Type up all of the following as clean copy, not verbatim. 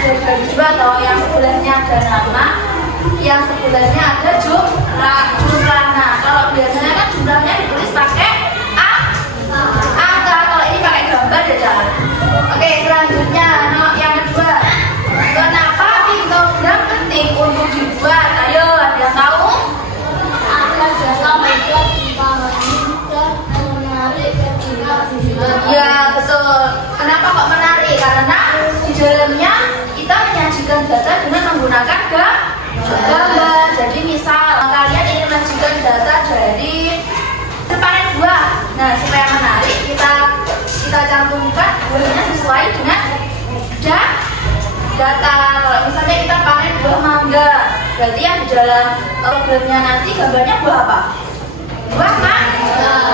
dibagi dua toh, yang sebelahnya ada nama, yang sebelahnya ada jumlah. Nah, kalau biasanya kan jumlahnya ditulis pakai angka, kalau ini pakai gambar ya. Oke, selanjutnya yang kedua, kenapa piktogram penting untuk dibuat? Ayo, ada yang tahu? Agar dalam membuat dipahami dan menarik kecintaan. Ya betul. Kenapa kok menarik? Karena di dalamnya kita menyajikan data dengan menggunakan gambar. Jadi misal kalian ingin menyajikan data dari panen buah. Nah, supaya menarik kita cantumkan buahnya sesuai dengan data. Kalau misalnya kita panen buah mangga, berarti yang di dalam programnya nanti gambarnya buah apa? Buah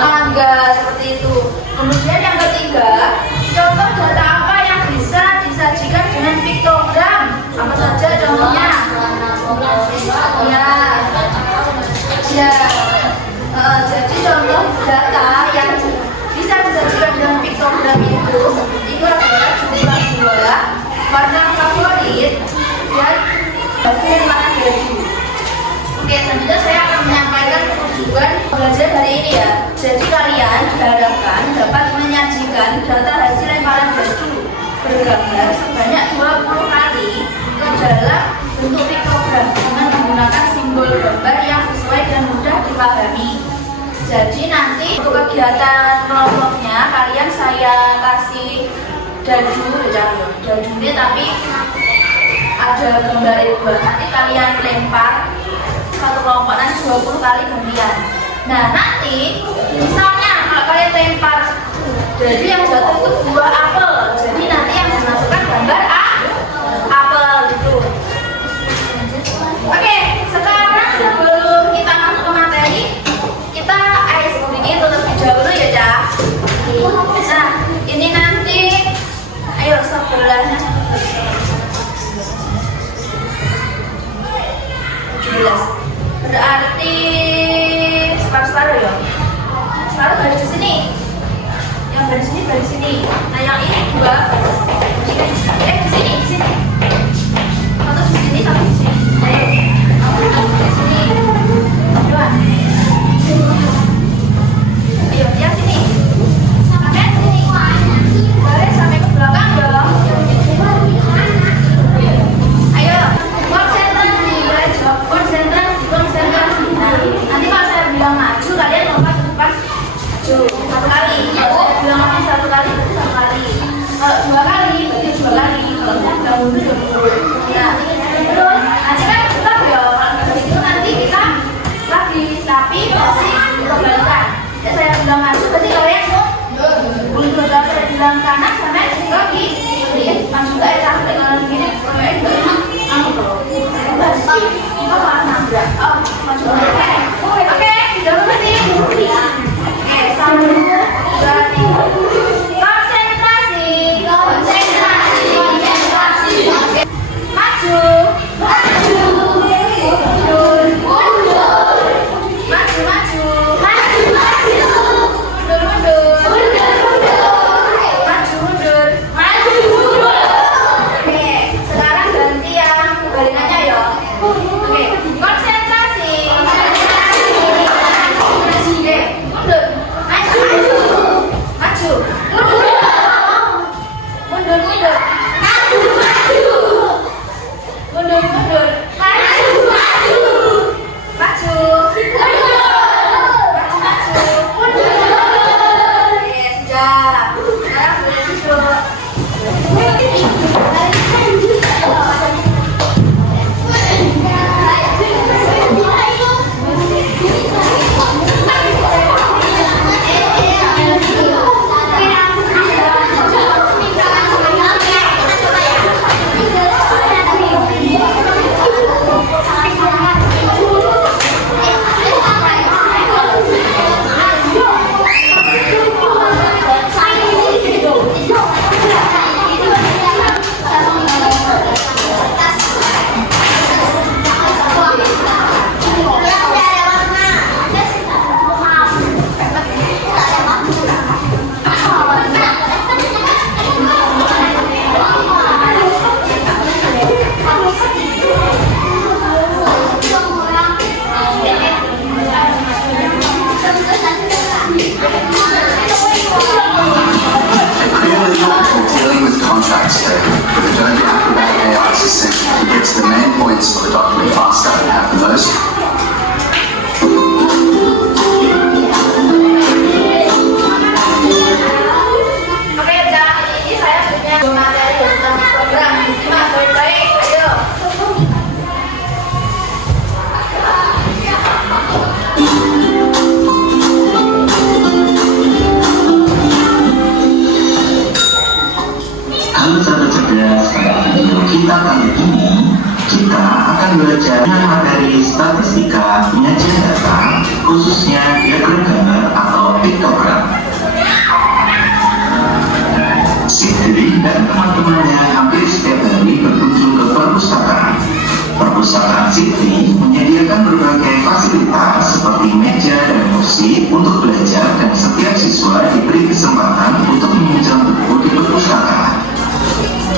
mangga, seperti itu. Kemudian yang ketiga, contoh data apa yang bisa disajikan dengan piktogram? Apa saja contohnya? Ya. Jadi contoh data yang bisa disajikan dengan piktogram itu adalah jumlah buah, warna favorit, dan hasil makan baju. Oke, selanjutnya saya akan menyampaikan tujuan belajar hari ini ya. Jadi kalian diharapkan dapat menyajikan data hasil lemparan baju bergambar sebanyak 20 kali ke dalam bentuk piktogram dengan menggunakan simbol gambar yang sesuai dan mudah dipahami. Jadi nanti untuk kegiatan kelompoknya kalian saya kasih dadu ini tapi ada gambar dua. Nanti kalian lempar satu kelompok nanti 20 kali gantian. Nah nanti misalnya kalau kalian lempar jadi yang jatuh itu buah apel, jadi nanti yang dimasukkan gambar apel gitu. Oke, sekarang sebelum kita masuk ke materi kita sedikit terlebih dahulu ya Cak. Nah ini nanti ayo sebelahnya 17 berarti separuh ya. Separuh dari sini. Yang dari sini dari sini. Nah yang ini dua. Di sini. Satu di sini, satu di sini. Di sini. Dua. Ayo yang sini. Sampai sini. Boleh sampai ke belakang dong. Ayo konsentrasi. Nah, nanti kalau saya bilang maju, kalian lompat ke depan maju satu kali. Kalau saya bilang maju satu kali, berarti satu kali. Kalau dua kali, berarti dua kali. Kalau saya bilang mundur, mundur. Nah, terus nanti kan stop ya. Dari itu nanti kita lagi, tapi masih kembalikan. Ya, saya bilang maju, berarti kalian mundur. Kalau saya bilang kanan, sampai ke kiri. Maju juga ya, sampai kalau begini, sampai ke Oke, sudah berarti. Oke, sambung. Konsentrasi. Maju. Konsentrasi. points for the document faster and have the most. Oke, Cak, ini saya punya dua materi tentang program. Simak baik-baik, ayo. Halo sahabat cerdas, pada video kita kali ini kita akan belajar materi statistika penyajian data, khususnya diagram gambar atau piktogram. Siti dan teman-temannya hampir setiap hari berkunjung ke perpustakaan. Perpustakaan Siti menyediakan berbagai fasilitas seperti meja dan kursi untuk belajar, dan setiap siswa diberi kesempatan untuk meminjam buku di perpustakaan.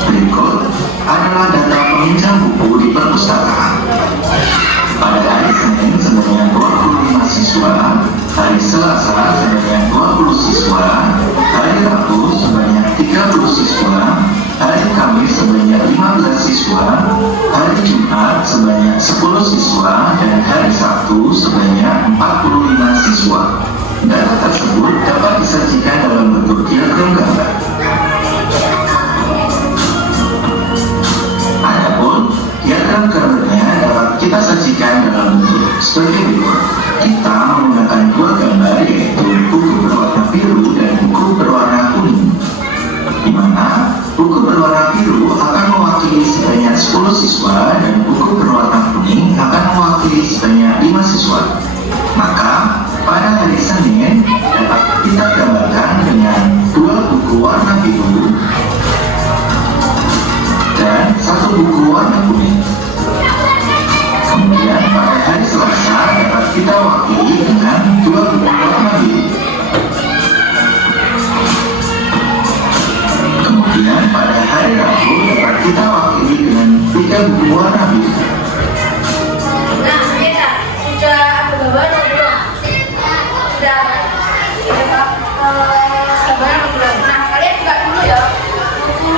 Berikut adalah data peminjam buku di perpustakaan. Pada hari Senin sebanyak 25 siswa, hari Selasa sebanyak 20 siswa, hari Rabu sebanyak 30 siswa, hari Kamis sebanyak 15 siswa, hari Jumat sebanyak 10 siswa, dan hari Sabtu sebanyak 45 siswa. Data tersebut dapat disajikan dalam bentuk diagram gambar. Diagram gambarnya dapat kita sajikan dalam bentuk sebagai berikut. Kita menggunakan dua gambar, yaitu buku berwarna biru dan buku berwarna kuning, di mana buku berwarna biru akan mewakili sebanyak 10 siswa dan buku berwarna kuning akan mewakili sebanyak 5 siswa. Maka pada hari Senin dapat kita gambarkan dengan dua buku warna biru dan satu buku warna kuning. Kemudian pada hari Selasa dapat kita wakili dengan dua buku warna biru. Kemudian pada hari Rabu dapat kita wakili dengan 3 buku warna biru. Nah, ini Kak, sudah aku gambar belum? Sudah. Gambar belum? Nah, kalian buka dulu ya.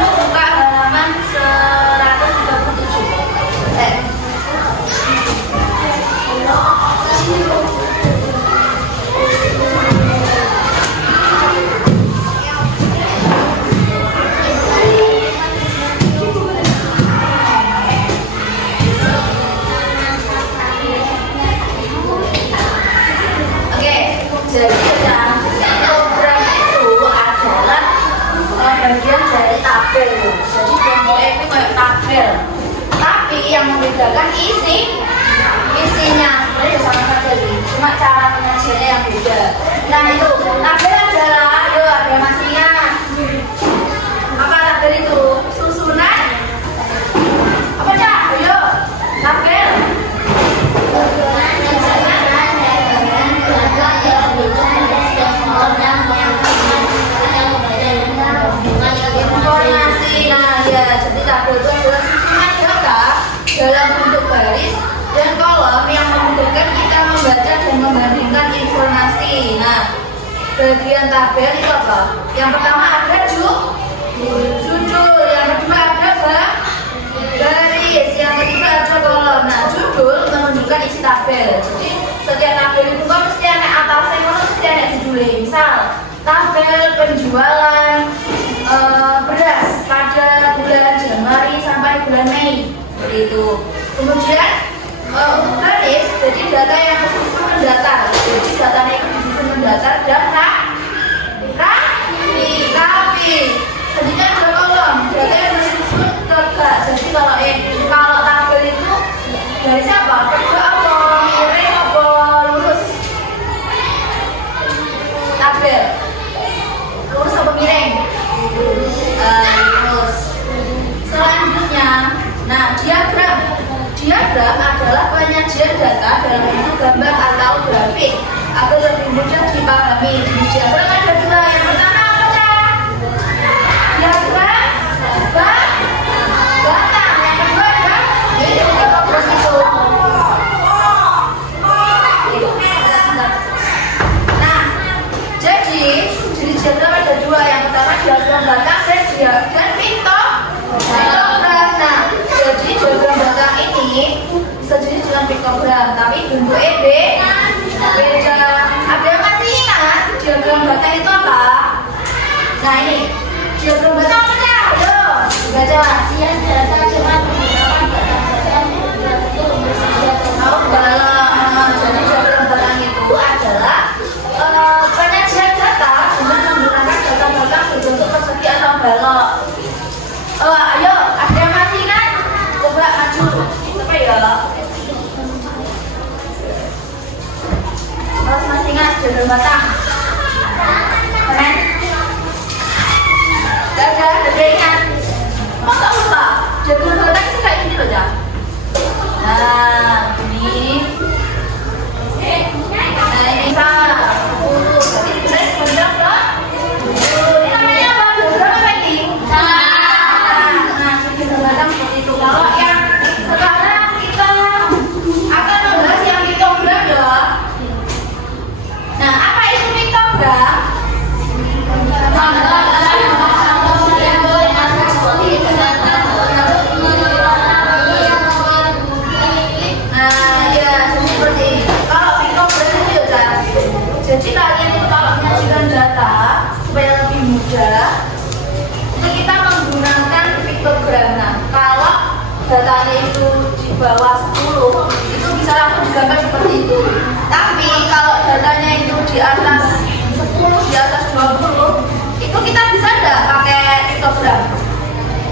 Buka halaman 137. Jadi program itu adalah bagian dari tabel. Jadi bentuknya itu kayak tabel. Tapi yang membedakan isinya sebenarnya sama saja sih. Cuma cara penyajiannya yang beda. Nah itu tabel adalah, ayo ada yang masih ingat apa tabel itu? Susunan apa Cak? Ayo tabel. Informasi, nah ya, jadi tabel itu adalah susunan data dalam bentuk baris dan kolom yang memudahkan kita membaca dan membandingkan informasi. Nah, bagian tabel itu apa? Yang pertama ada judul, yang kedua ada baris, yang ketiga ada kolom. Nah, judul menunjukkan isi tabel. Jadi setiap tabel itu kan mesti ada atasnya, mesti ada judulnya. Misal tabel penjualan beras pada bulan Januari sampai bulan Mei, seperti itu. Kemudian untuk baris, jadi data yang tersusun mendatar. Jadi datanya itu disusun mendatar dan rapi. Selanjutnya ada kolom, data yang tersusun tegak. Jadi kalau tabel itu dari siapa? Tegak apa? Miring apa? Lurus? Tabel lurus apa miring? Lurus. Selanjutnya, nah diagram adalah penyajian data dalam bentuk gambar atau grafik agar lebih mudah dipahami. Di diagram ada dua. Yang pertama apa Cak? Diagram batang. Yang kedua ada itu program itu. Nah, jadi diagram ada dua. Yang pertama diagram batang dan piktogram. Nah, jadi diagram batang ini datanya itu di bawah 10, itu bisa langsung digambar seperti itu. Tapi kalau datanya itu di atas 10, di atas 20, itu kita bisa nggak pakai piktogram?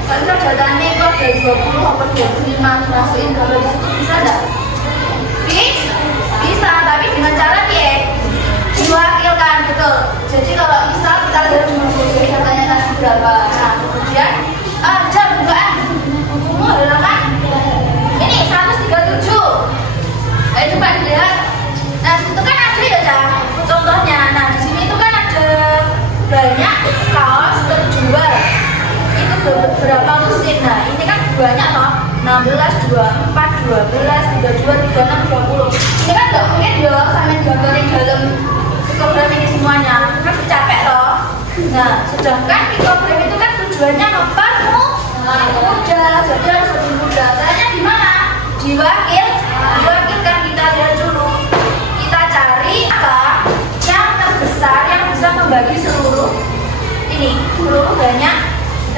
Kalau datanya itu ada 20 atau 25, dimasukin gambar di situ, bisa nggak? Bisa, tapi dengan cara diwakilkan, betul. Jadi kalau misal kita lihat datanya tadi berapa, nah kemudian jam bukaan bukumu halaman ini 137. Coba dilihat. Nah itu kan ada ya Cak, contohnya. Nah di sini itu kan ada banyak kaos terjual. Itu beberapa lusin. Nah ini kan banyak toh, 16, 24, 12, 32, 36, 20. Ini kan nggak mungkin ya sampai gambarin dalam pikogram ini semuanya, kan capek toh. Nah sedangkan pikogram itu kan tujuannya mempermudah, jadi harus lebih mudah. Caranya di mana? Diwakilkan. Kita lihat dulu, kita cari apa yang terbesar yang bisa membagi seluruh banyak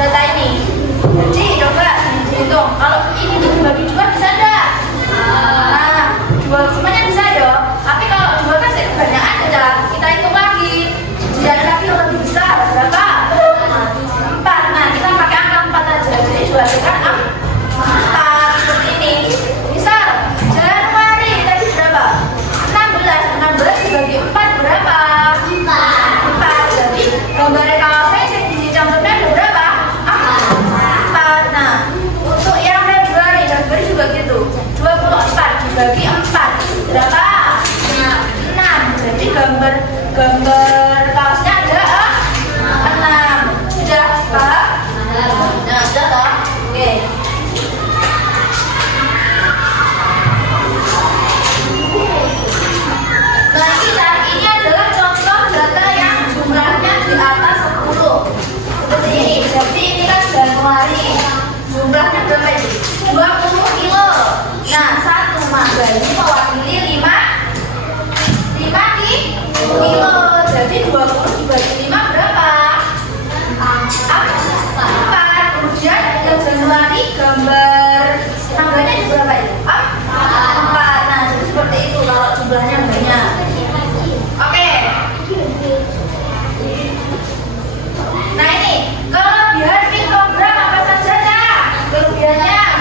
data ini. Jadi coba dihitung, kalau ini dibagi dua bisa enggak? Nah, dua semuanya bisa ya. Tapi kalau dua kan kebanyakan aja, kita hitung lagi. Jadi lagi yang lebih besar berapa? 4. Nah, kita pakai angka 4 aja. Jadi diwakilkan 4 seperti ini. Misal Januari tadi berapa? 16 dibagi 4 berapa? 4. Jadi gambarnya kaosnya di contohnya ada berapa? 4. Nah, untuk yang Februari juga gitu. 24 dibagi 4 berapa? 6. Jadi gambar kaosnya ada 6. Sudah paham? Nah, sudah toh? Oke. Nah, ini adalah contoh data yang jumlahnya di atas 10. Seperti ini. Jadi ini kan Januari. Jumlahnya berapa ini? 20 kilo. Nah, 1 mangga ini mewakili 5 kilo. Jadi 20 dibagi 5 berapa? 4. Kemudian yang Januari gambar mangganya di berapa ini? 4. Nah, jadi seperti itu kalau jumlahnya banyak. Oke. Nah ini kelebihan piktogram apa saja Cak? Kelebihannya?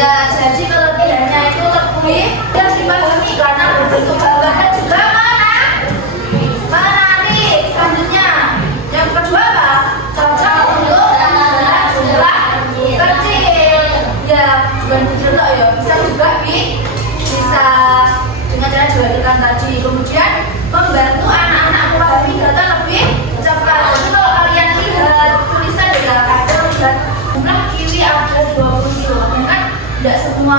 Ya, jadi kelebihannya itu lebih yang dipahami karena berbentuk gambarnya juga menarik. Selanjutnya, yang kedua apa? Cocok untuk anak-anak jumlah kecil. Ya, bukan kecil loh ya, bisa juga bisa dengan cara diwakilkan tadi. Kemudian membantu anak-anak memahami data lebih cepat. Jadi kalau kalian lihat tulisan di belakang, lihat jumlah kiwi ada 20 kilo. Kan tidak semua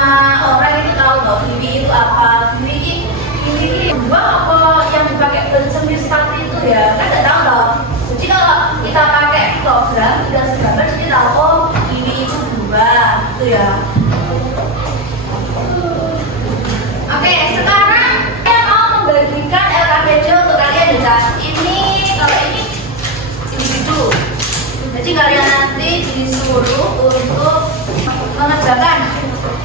orang itu tahu loh kiwi itu apa. Kiwi buah apa yang dipakai bersemi seperti itu ya, kan tidak tahu loh. Jadi kalau kita pakai program sudah segambar, jadi tahu oh kiwi itu buah itu ya. Oke, sekarang saya mau membagikan LKPJ untuk kalian ya. Ini kalau ini individu. Jadi kalian nanti disuruh untuk mengerjakan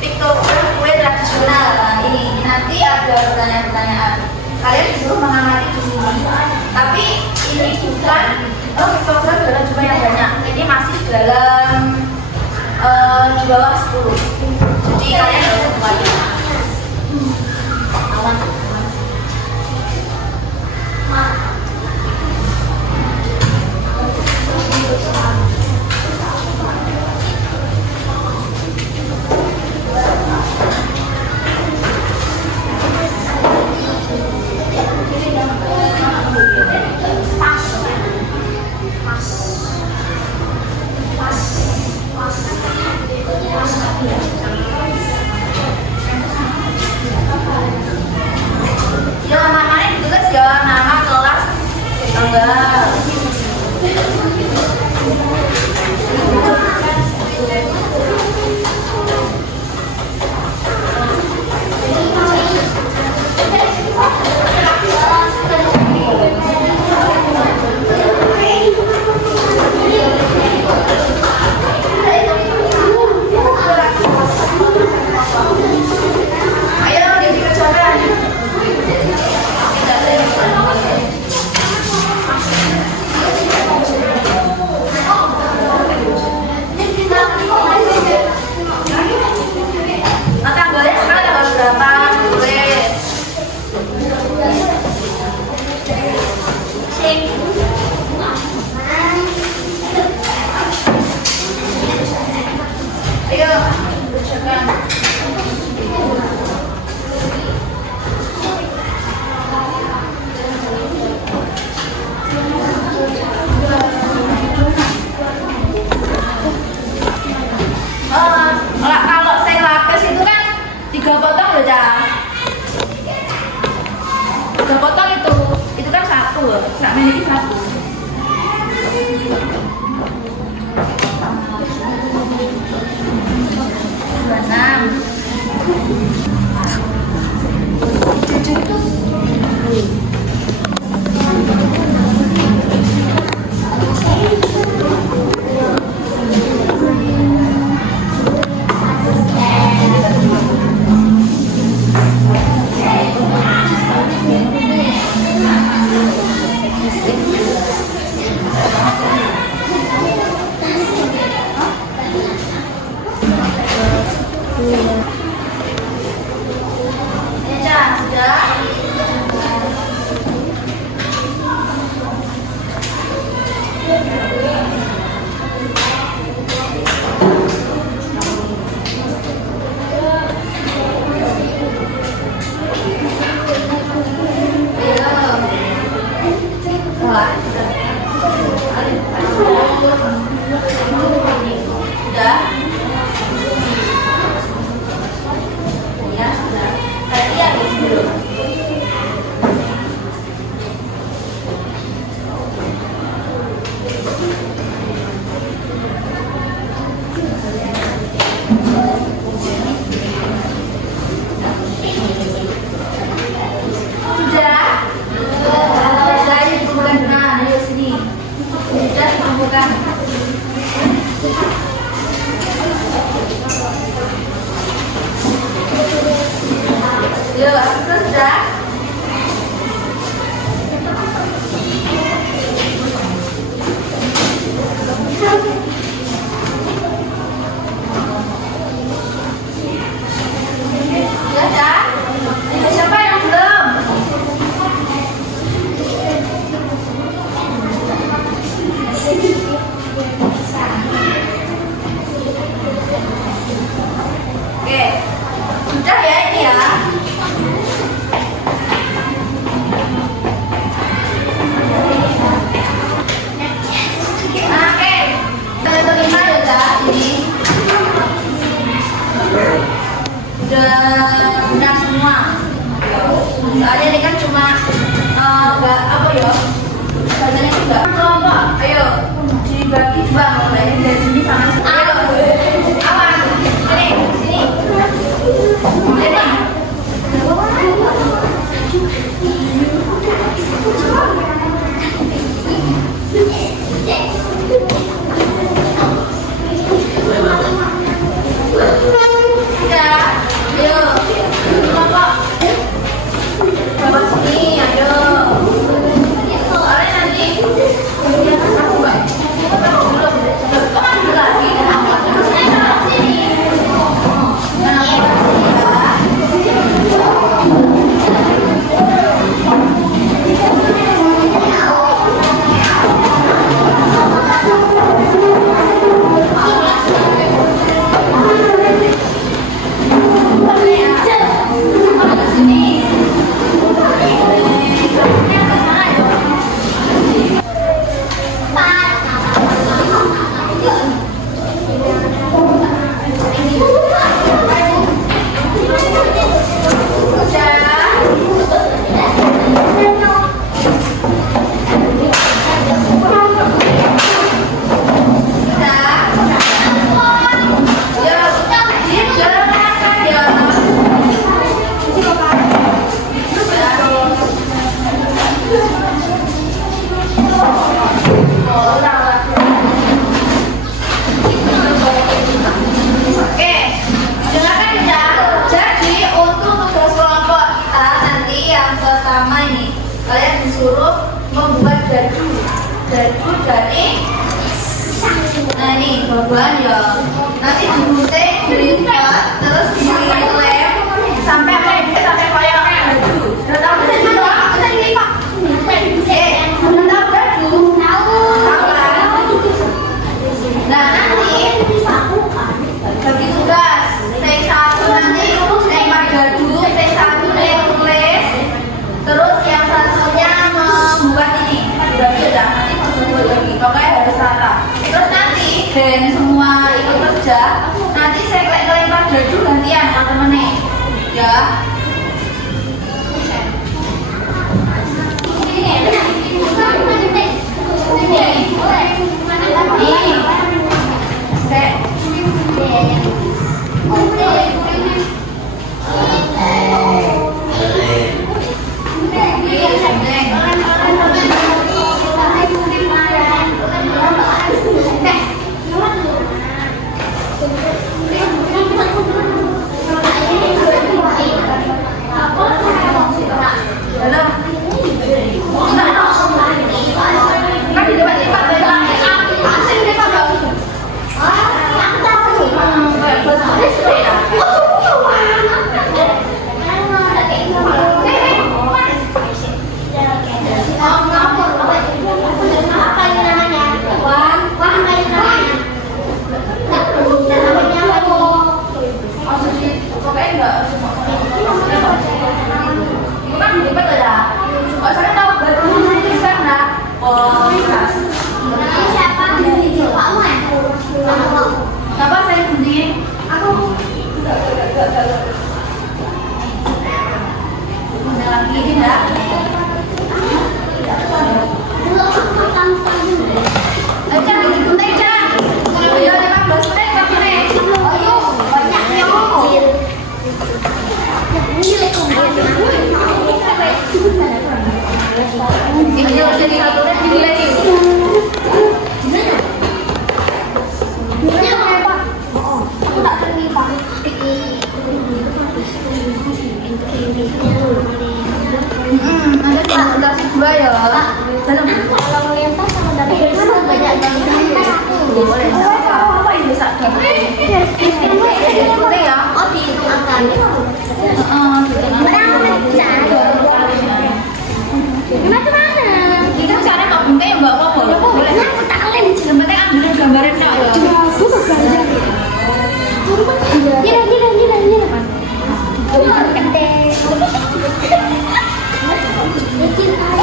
piktogram kue tradisional. Nah, ini nanti ada pertanyaan-pertanyaan. Kalian disuruh mengamati di sini. Tapi ini bukan piktogram dalam jumlah yang banyak. Ini masih dalam di bawah 10. Jadi kalian harus kembali. Soalnya ini kan cuma nggak apa ya, badannya juga kelompok. Ayo dibagi dua, mulai dari sini sama sini. Ayo, awas, sini, sini, sini. Bahan ya, nanti digunting, dilipat, terus dilem sampai sampai kayak baju. Udah tahu kan? Udah dilipat. Udah tahu baju? Tahu. Nah nanti bagi tugas. Yang satu nanti lempar baju, yang satu tulis, terus yang satunya membuat ini. Bagi udah nanti membuat lagi. Pokoknya harus rata. Terus nanti dan semua ikut kerja, nanti saya lempar baju gantian teman-teman ya. Kenapa saya gunting? Aku udah lagi tidak. Aja digunting aja. Ya 15 menit, 4 menit. Ayo, banyaknya. Ini jadi satu menit dinilai. Ada konsultasi dua ya. Dalam kalau melempar sama dari mana banyak banget. Boleh. Apa ini sakit? Boleh ya? Oh dihitung angkanya. Gimana mana? Itu cara kok bunga ya mbak apa? Boleh. Aku tak lem. Yang penting ambil gambaran nak ya. Aku berbeda. Gila.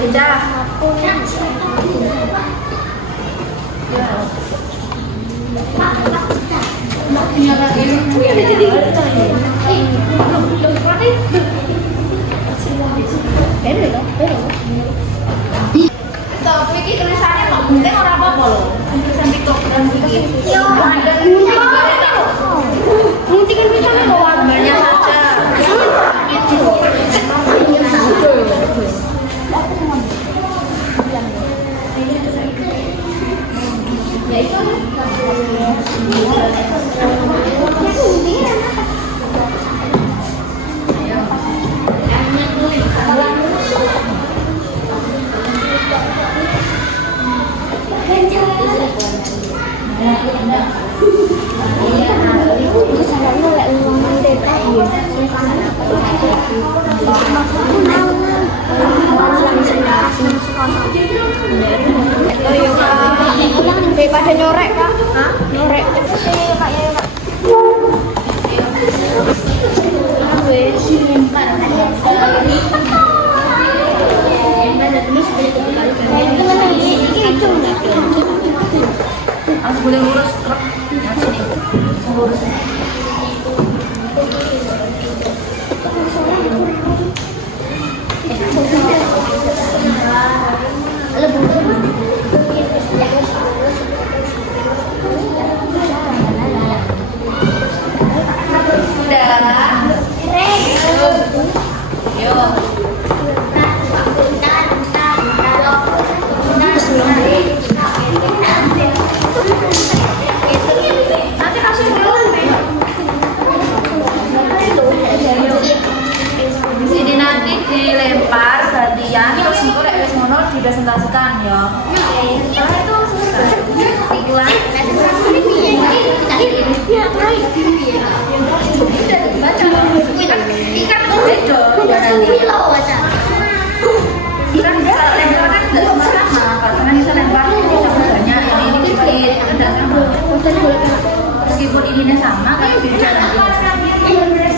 Udah. Tapi iki tulisannya kok penting ora apa-apa lho. Tulisan piktogram iki. Yo, ada Gunting kan bisa nih bawa gambarnya saja. daripada nyorek kak, nyorek kak ya kak. Aku boleh ngurus truk yang sini. Ngurus. Sini nanti dilempar gantian terus engko lek wis ngono dipresentasikan ya. Ikan beda Ikan kalau lempar kan tidak sama, karena bisa lempar bisa banyak, yang ini dikit, tidak sama. Meskipun ininya sama, tapi beda nanti.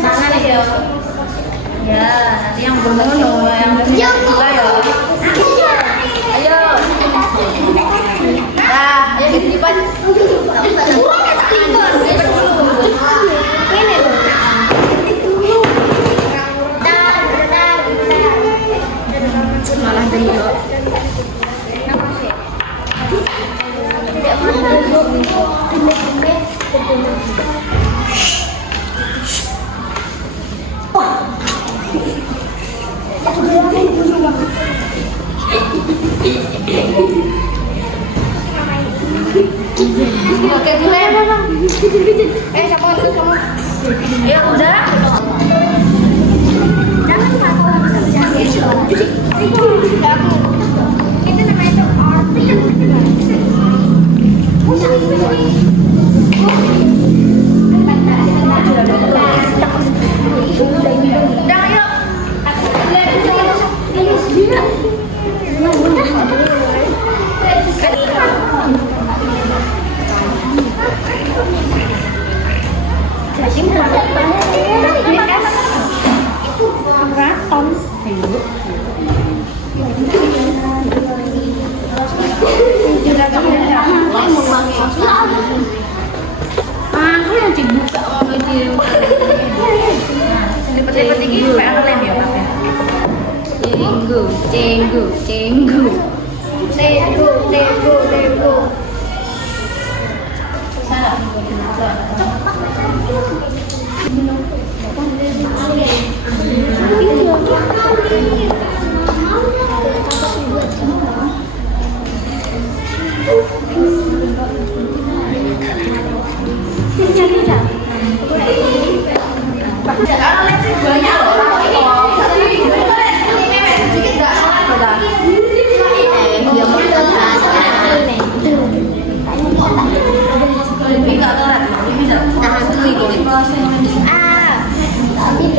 Mana nih ya? Ya, nanti yang belum yang juga ya. Ayo. Nah, ayo kita lipat. Malah dia. Oke, mulai. Siapa kamu? Ya udah. Jangan itu namanya itu udah yuk. Aku yang dibuka oleh dia. Lipat-lipat ini supaya aku lem ya, Pak. Cenggu. Sana.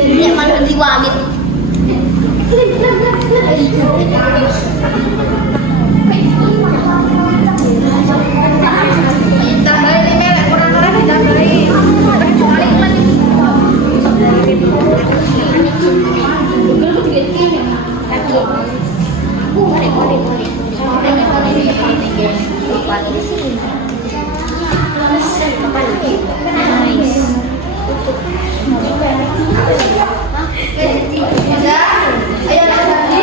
Dia malah diwamin. Tambahin ini kurang-kurang ditambahin. Kecuali Nice. Bisa? Ayo lagi.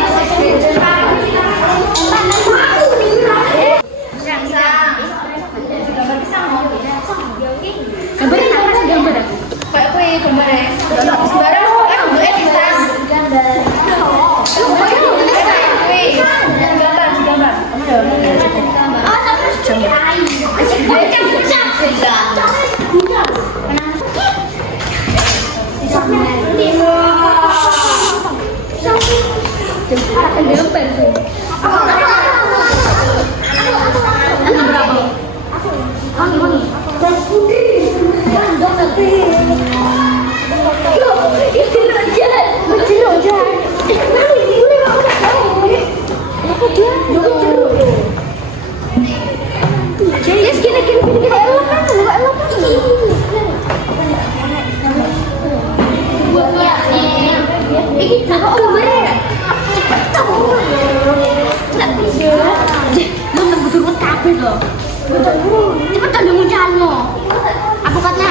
Gambar apa sih gambar? Kayak kue gambarnya. Sembarang bentuknya bisa. Gambar. Cepetan dong ucapno. Aku katnya.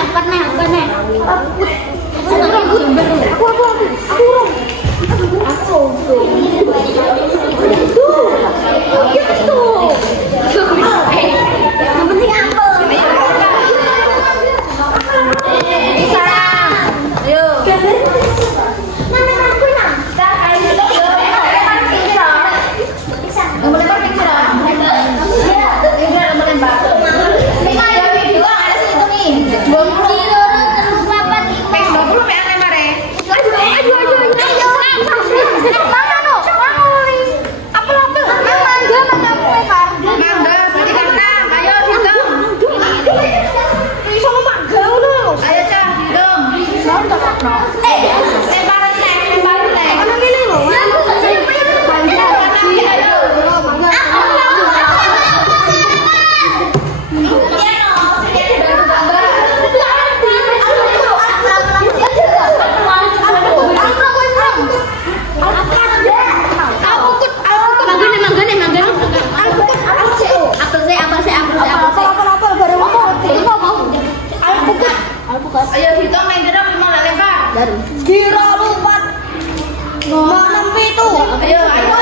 Ayo hitung main gerak 5 lempar. Kira lupa. Nomor 6 itu. Ayo lagi.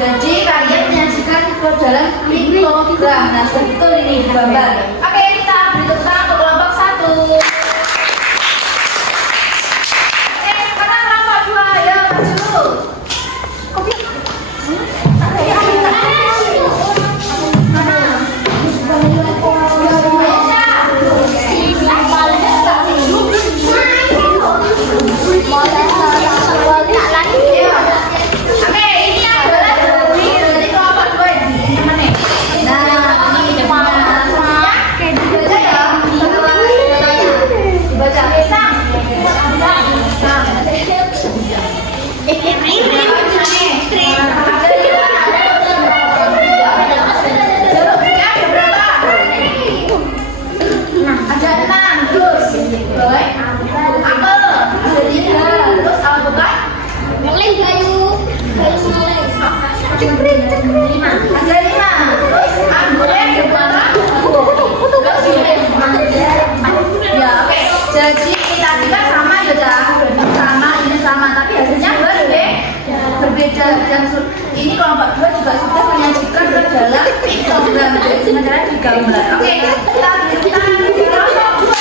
Jadi kalian menyaksikan dalam piktogram. Nah, betul ini gambar. Oke, kita beri tepuk tangan untuk kelompok 1. Oke, sekarang kelompok 2. Ya, maju. Ini ini kelompok 2 juga sudah menyajikan ke dalam piktogram. Jadi sementara digambar. Oke, kita beri tangan di kelompok 2.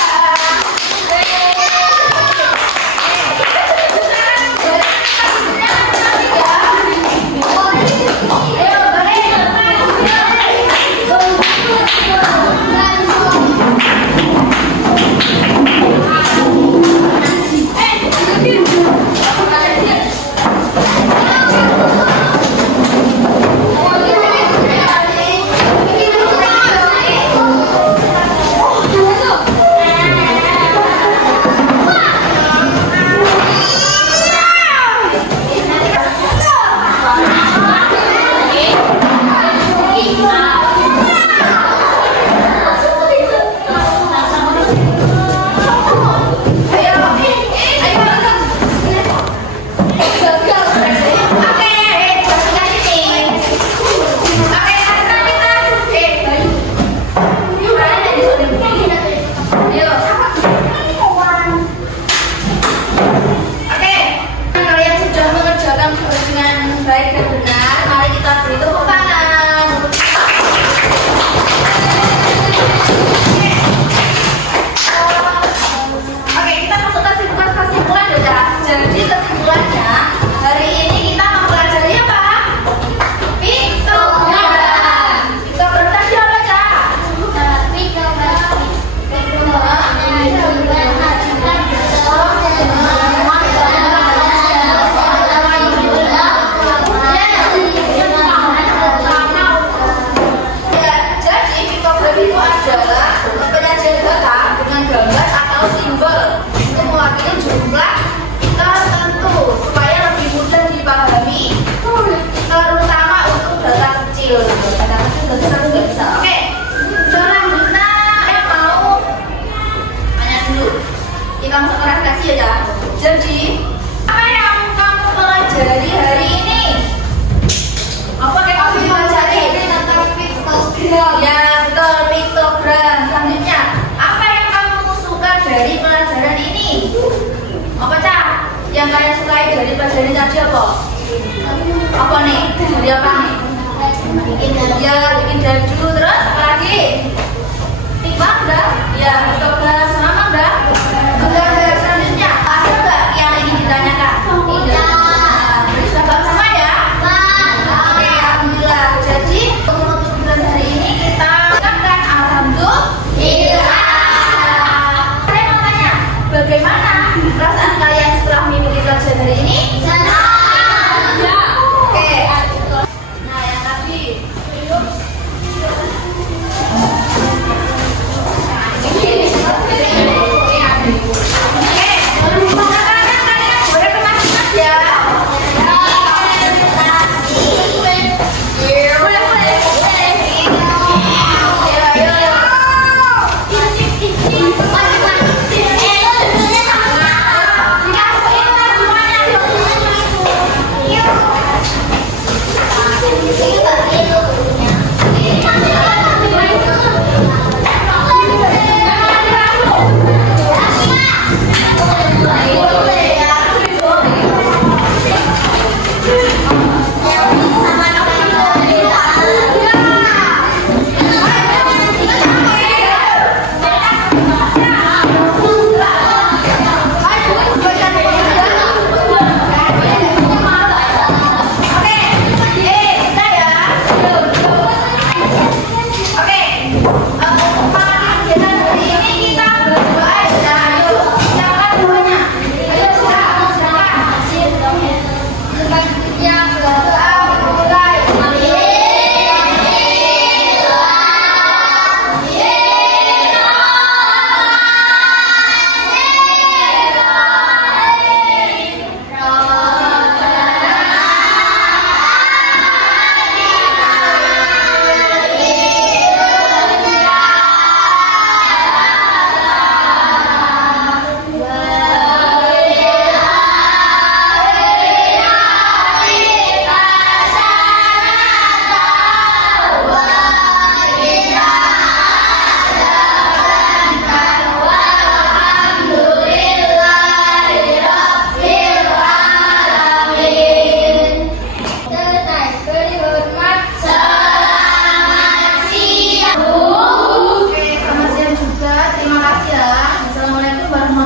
Jadi, apa yang kamu pelajari hari ini? Apa yang kamu pelajari? Ya, betul, piktogram. Selanjutnya, apa yang kamu suka dari pelajaran ini? Apa, Cak? Yang kalian sukai dari pelajaran tadi apa? Apa nih? Dari apa nih? Bikin dadu, terus apa lagi? Timbang dah? Ya, piktogram. Sama dah? Enggak, selanjutnya ada nggak yang ingin ditanyakan? Tidak. Bisa paham semua ya? Oke, alhamdulillah. Jadi untuk bulan hari ini kita ucapkan alhamdulillah. Saya mau tanya, bagaimana perasaan kalian setelah mengikuti pelajaran hari ini? Senang. Ya. Oke. Nah, yang tadi.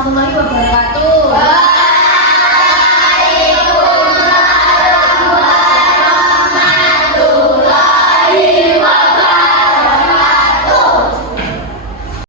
warahmatullahi wabarakatuh.